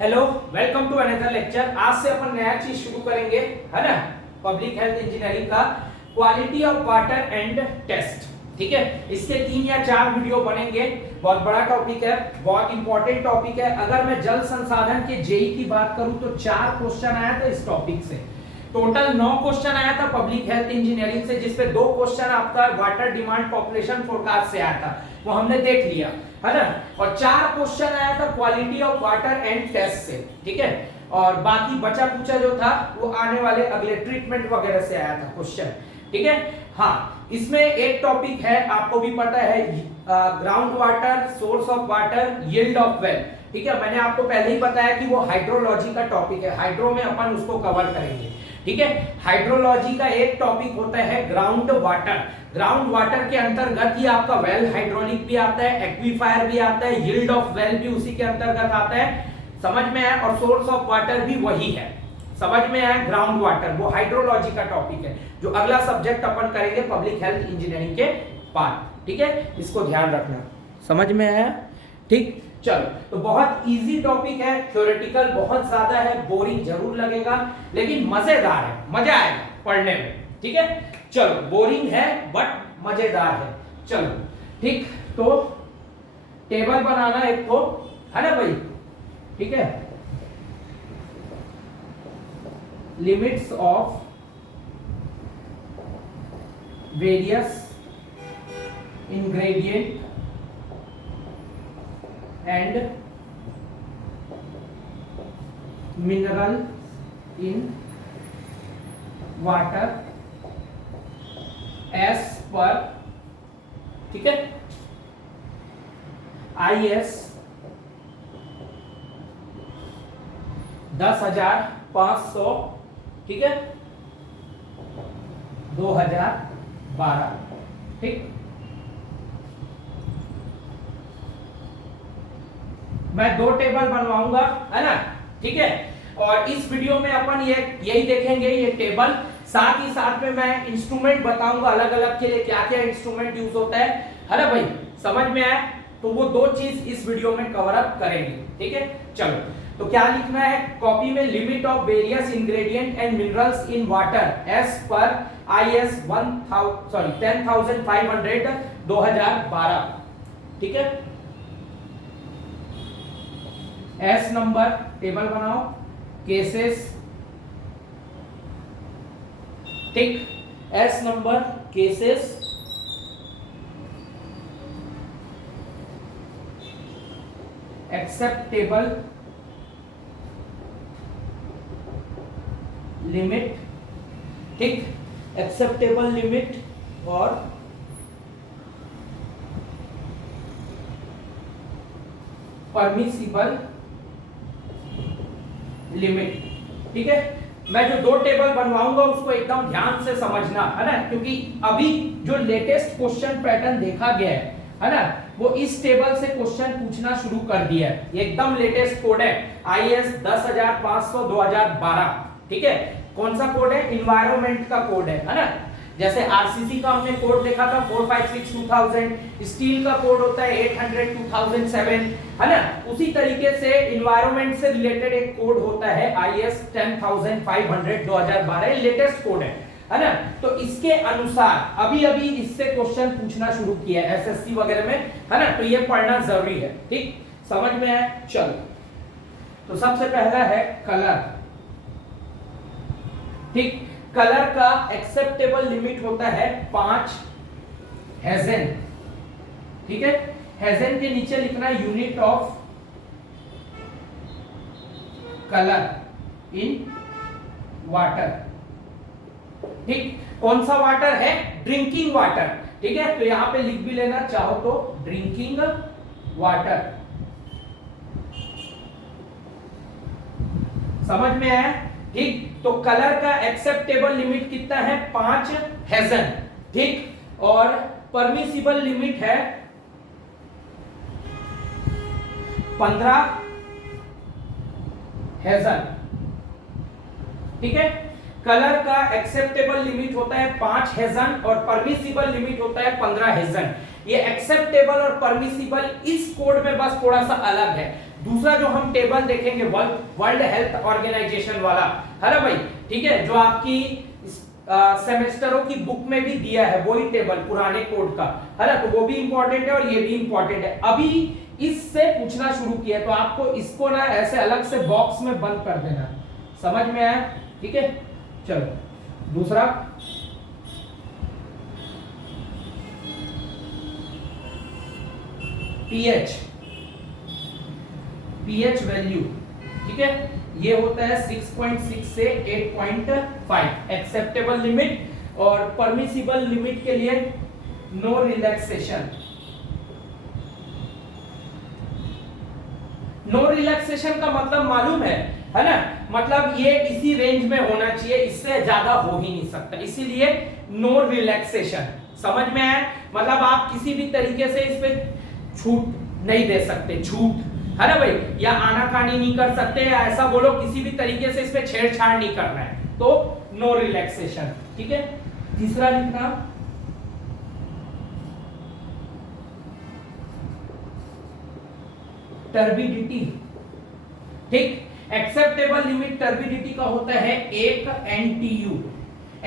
Hello, welcome to another lecture. आज से अपन नया चीज शुरू करेंगे, है ना। पब्लिक हेल्थ इंजीनियरिंग का quality of water and test. ठीक है, इसके 3 या 4 वीडियो बनेंगे। बहुत बड़ा टॉपिक है, बहुत इंपॉर्टेंट टॉपिक है। अगर मैं जल संसाधन के जेई की बात करूं तो 4 क्वेश्चन आया था इस टॉपिक से। टोटल 9 क्वेश्चन आया था पब्लिक हेल्थ इंजीनियरिंग से, जिसपे 2 क्वेश्चन आपका वाटर डिमांड पॉपुलेशन फोरकास्ट से आया था, वो हमने देख लिया, है ना। और 4 क्वेश्चन आया था quality of water and test से। ठीक है, और बाकी बचा कुचा जो था वो आने वाले अगले ट्रीटमेंट वगैरह से आया था क्वेश्चन। ठीक है, हाँ, इसमें एक टॉपिक है, आपको भी पता है, ground water, source of water, yield of well. ठीक है, मैंने आपको पहले ही बताया कि वो हाइड्रोलॉजी का टॉपिक है, हाइड्रो में अपन उसको कवर करेंगे। ठीक है, हाइड्रोलॉजी का एक टॉपिक होता है ग्राउंड वाटर। ग्राउंड वाटर के अंतर्गत ही आपका वेल हाइड्रोलिक भी आता है, एक्वीफायर भी आता है, यील्ड ऑफ वेल भी उसी के अंतर्गत आता है। समझ में आया? और सोर्स ऑफ वाटर भी वही है। समझ में आया? ग्राउंड वाटर वो हाइड्रोलॉजी का टॉपिक है, जो अगला सब्जेक्ट अपन करेंगे पब्लिक हेल्थ इंजीनियरिंग के बाद। ठीक है, इसको ध्यान रखना। समझ में आया? ठीक, चलो। तो बहुत इजी टॉपिक है, थ्योरेटिकल बहुत ज्यादा है, बोरिंग जरूर लगेगा, लेकिन मजेदार है, मजा आएगा पढ़ने में। ठीक है, चलो, बोरिंग है बट मजेदार है। चलो ठीक, तो टेबल बनाना एक तो, है ना भाई। ठीक है, limits of various ingredient and mineral in water as per, ठीक है, IS 10,500, ठीक है, 2012। ठीक, मैं 2 टेबल बनवाऊंगा, है ना। ठीक है, और इस वीडियो में अपन यही देखेंगे, ये टेबल। साथ ही साथ में मैं इंस्ट्रूमेंट बताऊंगा अलग अलग के लिए, क्या क्या इंस्ट्रूमेंट यूज होता है ना भाई। समझ में आया? तो वो 2 चीज इस वीडियो में कवर अप करेंगे। ठीक है, चलो। तो क्या लिखना है कॉपी में? Limit of various ingredient and minerals in water as per IS 10,500 2012। ठीक है, एस नंबर टेबल बनाओ, केसेस। ठीक, S number cases, acceptable limit. ठीक, एक्सेप्टेबल लिमिट और परमिसिबल लिमिट। ठीक है, मैं जो 2 टेबल बनवाऊंगा उसको एकदम ध्यान से समझना, है ना, क्योंकि अभी जो लेटेस्ट क्वेश्चन पैटर्न देखा गया है ना, वो इस टेबल से क्वेश्चन पूछना शुरू कर दिया है। ये एकदम लेटेस्ट कोड है, IS 10,500 2012। ठीक है, कौन सा कोड है? इन्वायरमेंट का कोड है ना। जैसे आरसीसी का हमने कोड देखा था 456/2000, स्टील का कोड होता है 800/2007, है ना। उसी तरीके से इन्वायरमेंट से रिलेटेड एक कोड होता है IS 10,500 2012, लेटेस्ट कोड है ना। तो इसके अनुसार अभी अभी इससे क्वेश्चन पूछना शुरू किया है एसएससी वगैरह में, है ना। तो ये पढ़ना जरूरी है। ठीक, समझ में आया? चलो, तो सबसे पहला है कलर। ठीक, कलर का एक्सेप्टेबल लिमिट होता है 5 हेजेन। ठीक है, हेजेन के नीचे लिखना है unit of colour in water. ठीक, कौन सा वाटर है? Drinking water. ठीक है, तो यहां पे लिख भी लेना चाहो तो, ड्रिंकिंग वाटर। समझ में आया? ठीक, तो कलर का एक्सेप्टेबल लिमिट कितना है? 5 हेजन। ठीक, और परमिसिबल लिमिट है 15 हेजन। ठीक है, कलर का एक्सेप्टेबल लिमिट होता है 5 हेजन और परमिसिबल लिमिट होता है 15 हेजन। ये एक्सेप्टेबल और परमिसिबल इस कोड में बस थोड़ा सा अलग है। दूसरा जो हम टेबल देखेंगे वर्ल्ड हेल्थ ऑर्गेनाइजेशन वाला है ना भाई, ठीक है, जो आपकी सेमेस्टरों की बुक में भी दिया है वही टेबल पुराने कोड का है ना, तो वो भी इंपॉर्टेंट है और ये भी इंपॉर्टेंट है। अभी इससे पूछना शुरू किया तो आपको इसको ना ऐसे अलग से बॉक्स में बंद कर देना, समझ में आया, ठीक है। चलो दूसरा पीएच वैल्यू, ठीक है, ये होता है 6.6 से 8.5 एक्सेप्टेबल लिमिट और परमिसिबल लिमिट के लिए नो रिलैक्सेशन। नो रिलैक्सेशन का मतलब मालूम है ना, मतलब ये इसी रेंज में होना चाहिए, इससे ज्यादा हो ही नहीं सकता, इसीलिए नो रिलैक्सेशन। समझ में आया, मतलब आप किसी भी तरीके से इस पे छूट नहीं दे सकते, छूट है ना भाई, या आनाकानी नहीं कर सकते, या ऐसा बोलो किसी भी तरीके से इस पे छेड़छाड़ नहीं करना है, तो नो रिलैक्सेशन, ठीक है। तीसरा लिखना टर्बिडिटी, ठीक, एक्सेप्टेबल लिमिट टर्बिडिटी का होता है 1 NTU।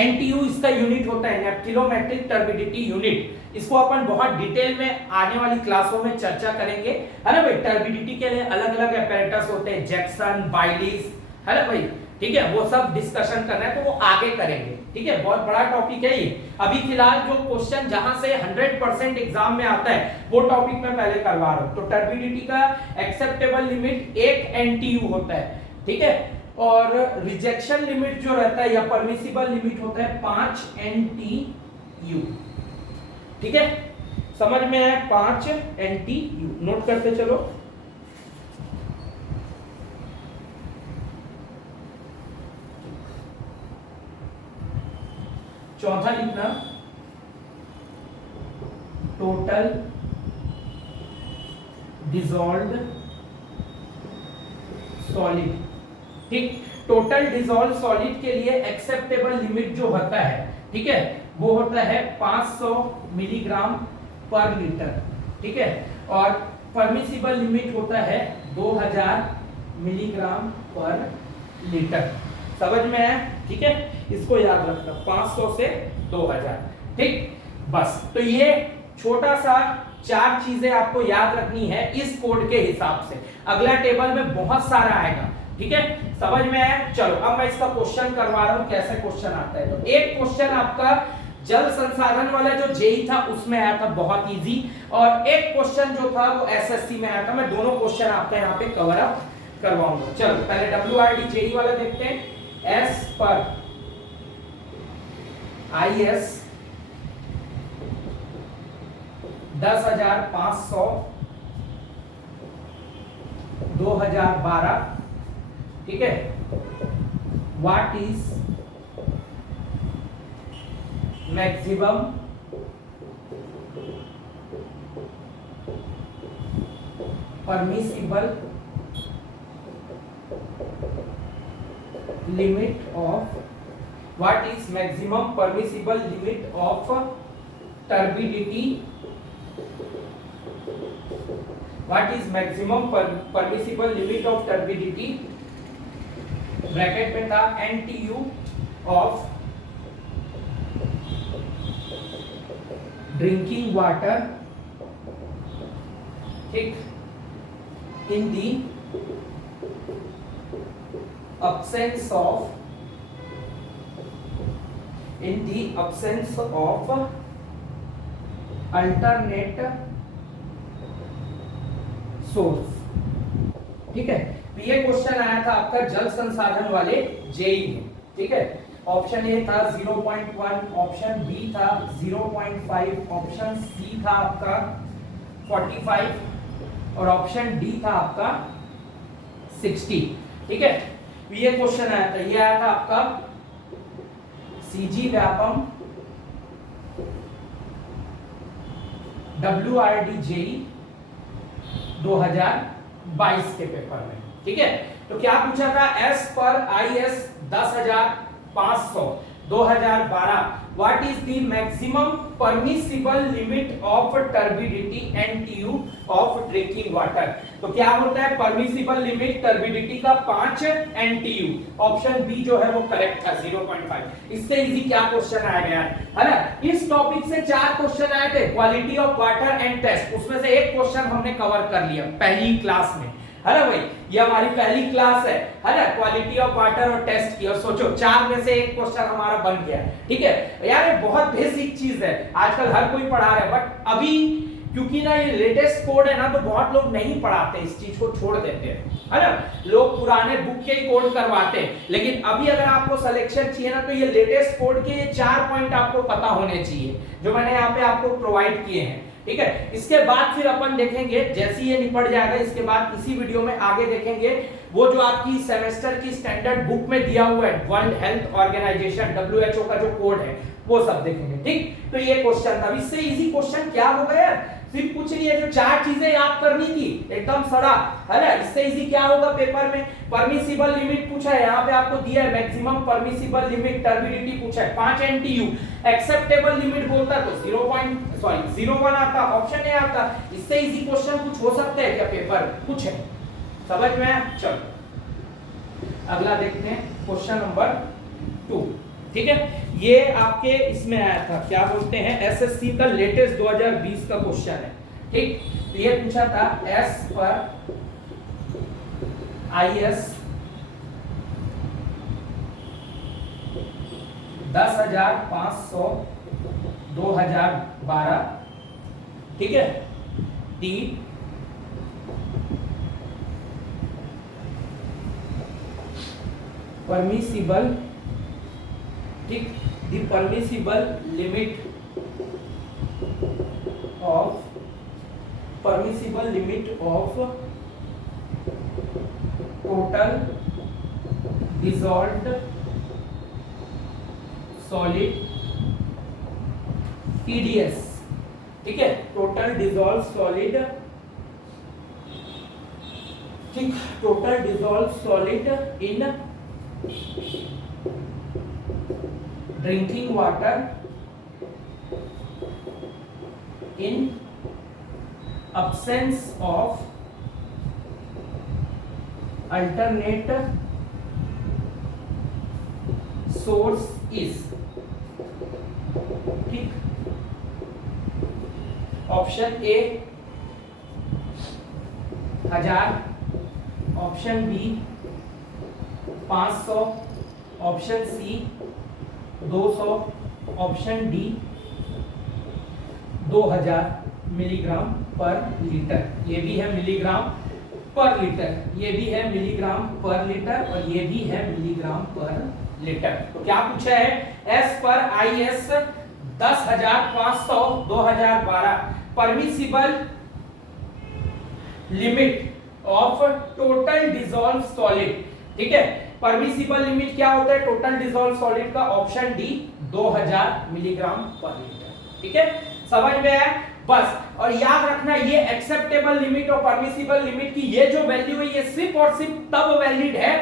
NTU इसका यूनिट होता है नैप्थिलोमेट्रिक टर्बिडिटी यूनिट। इसको अपन बहुत डिटेल में आने वाली क्लासों में चर्चा करेंगे, है ना भाई। टर्बिडिटी के लिए अलग अलग अपैरेटस होते हैं, जैक्सन, बाइलिस, है ना भाई, ठीक है, वो सब डिस्कशन करना है तो वो आगे करेंगे, ठीक है, बहुत बड़ा टॉपिक है ये। अभी फिलहाल जो क्वेश्चन जहां से 100% एग्जाम में आता है वो टॉपिक मैं पहले करवा रहा हूं। तो टर्बिडिटी का एक्सेप्टेबल लिमिट 1 NTU होता है, ठीक है, और रिजेक्शन लिमिट जो रहता है या परमिसिबल लिमिट होता है 5 NTU, ठीक है, समझ में आया, 5 NTU नोट करते चलो। चौथा लिखना टोटल डिसॉल्व्ड सॉलिड, ठीक, टोटल डिसॉल्व सॉलिड के लिए एक्सेप्टेबल लिमिट जो होता है, ठीक है, वो होता है 500 मिलीग्राम पर लीटर, ठीक है, और परमिसिबल लिमिट होता है 2000 मिलीग्राम पर लीटर। समझ में आया, ठीक है, इसको याद रखना 500 से 2000, ठीक, बस। तो ये छोटा सा 4 चीजें आपको याद रखनी है इस कोड के हिसाब से। अगला टेबल में बहुत सारा आएगा, ठीक है, समझ में आया। चलो अब मैं इसका क्वेश्चन करवा रहा हूं, कैसे क्वेश्चन आता है। तो एक क्वेश्चन आपका जल संसाधन वाला जो जेई था उसमें आया था, बहुत इजी, और एक क्वेश्चन जो था वो एसएससी में आया था। मैं दोनों क्वेश्चन आपका यहाँ पे कवर अप करवाऊंगा। चलो पहले WRD जेई वाला देखते हैं। एस पर IS 10,500 2012, ठीक है, what is maximum permissible limit of, what is maximum permissible limit of turbidity, what is maximum permissible limit of turbidity, bracket में था NTU ऑफ ड्रिंकिंग वाटर, ठीक, इन दी absence of alternate सोर्स, ठीक है। ये question आया था आपका जल संसाधन वाले जेई में, ठीक है। ऑप्शन ए था 0.1, ऑप्शन बी था 0.5, ऑप्शन सी था आपका 45 और ऑप्शन डी था आपका 60, ठीक है। ये क्वेश्चन आया था, ये आया था आपका सीजी व्यापम WRD जेई 2022 के पेपर में, ठीक है। तो क्या पूछा था, एस पर IS 10,000 500 2012 what is the maximum permissible limit of turbidity NTU of drinking water. तो क्या होता है परमिसिबल लिमिट टर्बिडिटी का 5 NTU। ऑप्शन बी जो है वो करेक्ट था 0.5। इससे इजी क्या क्वेश्चन आएगा यार, है ना। इस टॉपिक से 4 क्वेश्चन आए थे, quality of water and test, उसमें से एक क्वेश्चन हमने कवर कर लिया पहली क्लास में, है ना भाई। ये हमारी पहली क्लास है ना, क्वालिटी ऑफ वाटर और टेस्ट की। और सोचो 4 में से एक क्वेश्चन हमारा बन गया, ठीक है यार। ये बहुत बेसिक चीज है, आजकल हर कोई पढ़ा रहा है, बट अभी क्योंकि ना ये लेटेस्ट कोड है ना, तो बहुत लोग नहीं पढ़ाते, इस चीज को छोड़ देते हैं, है ना। लोग पुराने बुक के ही कोड करवाते हैं, लेकिन अभी अगर आपको सिलेक्शन चाहिए ना, तो ये लेटेस्ट कोड के ये 4 पॉइंट आपको पता होने चाहिए, जो मैंने यहाँ पे आपको प्रोवाइड किए हैं, ठीक है। इसके बाद फिर अपन देखेंगे, जैसे ये निपट जाएगा इसके बाद इसी वीडियो में आगे देखेंगे वो जो आपकी सेमेस्टर की स्टैंडर्ड बुक में दिया हुआ है, वर्ल्ड हेल्थ ऑर्गेनाइजेशन WHO का जो कोड है वो सब देखेंगे, ठीक। तो ये क्वेश्चन था, इससे इजी क्वेश्चन क्या होगा यार, सिर्फ कुछ नहीं है, जो 4 चीजें याद करनी थी एकदम सड़ा, है ना। इससे इजी क्या होगा पेपर में, परमिसिबल लिमिट पूछा है, यहाँ पे आपको दिया है मैक्सिमम परमिसिबल लिमिट टर्बिडिटी पूछा है 5 NTU। एक्सेप्टेबल लिमिट बोलता तो 0.01 आता, ऑप्शन ए आता। इससे इजी क्वेश्चन कुछ हो सकते हैं क्या पेपर, कुछ है, समझ में आया। चलो अगला देखते हैं क्वेश्चन नंबर 2, ठीक है। ये आपके इसमें आया था, क्या बोलते हैं, SSC का लेटेस्ट 2020 का क्वेश्चन है, ठीक। तो ये पूछा था एस पर IS 10,500 2012, ठीक है। डी परमिसिबल, ठीक, the permissible limit of total dissolved solid TDS, ठीक है, टोटल डिसॉल्व सॉलिड, ठीक, total dissolve solid in drinking water in absence of alternate source is, ठीक। Option A 1000, option B 500, option C 200, option D 2000 milligram per litre. ये भी है milligram per litre, ये भी है मिलीग्राम पर लीटर, और ये भी है मिलीग्राम पर लीटर। तो क्या पूछा है, एस पर IS 10,500 2012 permissible limit of total dissolve solid, ठीक है। परमिसिबल लिमिट क्या होता है टोटल डिसॉल्व सॉलिड का, option D 2000 milligram per litre, ठीक है। समझ में आया बस। और याद रखना ये एक्सेप्टेबल लिमिट और परमिसिबल लिमिट की ये जो वैल्यू है ये सिर्फ और सिर्फ तब वैलिड है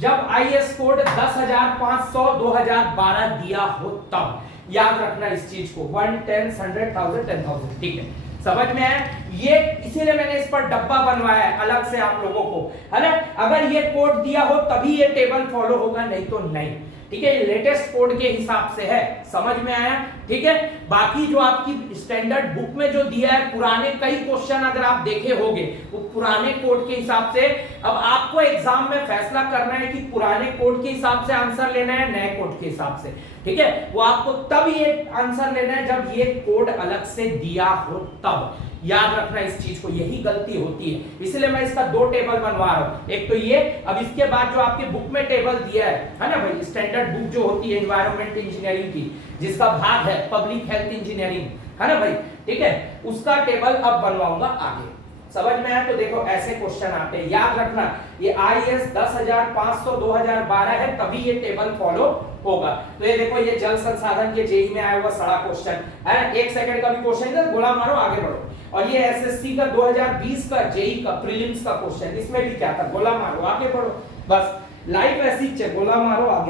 जब IS कोड 10,500 2012 दिया हो तब। याद रखना इस चीज को, 1, 10, 100, 1000, 10,000, ठीक है। समझ में आया, ये इसीलिए मैंने इस पर डब्बा बनवाया है अलग से आप लोगों को, है ना। अगर ये कोड दिया हो तभी ये टेबल फॉलो होगा, नहीं तो नहीं, ठीक है। ये लेटेस्ट कोड के हिसाब से है, समझ में आया, ठीक है। बाकी जो आपकी स्टैंडर्ड बुक में जो दिया है पुराने कई क्वेश्चन अगर आप देखे होंगे वो पुराने कोड के हिसाब से। अब आपको एग्जाम में फैसला करना है कि पुराने कोड के हिसाब से आंसर लेना है नए कोड के हिसाब से, ठीक है। वो आपको तब ये आंसर लेना है जब ये कोड अलग से दिया हो तब। याद रखना इस चीज को, यही गलती होती है, इसलिए मैं इसका 2 टेबल बनवा रहा हूं। एक तो ये, अब इसके बाद जो आपके बुक में टेबल दिया है ना भाई, स्टैंडर्ड बुक जो होती है एनवायरमेंट इंजीनियरिंग की, जिसका भाग है पब्लिक हेल्थ इंजीनियरिंग, है ना भाई, ठीक है, उसका टेबल अब बनवाऊंगा आगे। समझ में आया, तो देखो ऐसे क्वेश्चन आते हैं, याद रखना ये IS 10,500 2012 है तभी ये टेबल फॉलो होगा। तो ये देखो ये जल संसाधन के जेई में आया हुआ सड़ा क्वेश्चन है, 1 सेकंड का भी क्वेश्चन है, गोला मारो आगे बढ़ो। और ये SSC का 2020 का जेई का प्रीलिम्स का क्वेश्चन, इसमें भी क्या था, गोला मारो आगे बढ़ो, बस लाइफ ऐसी गोला मारो आगे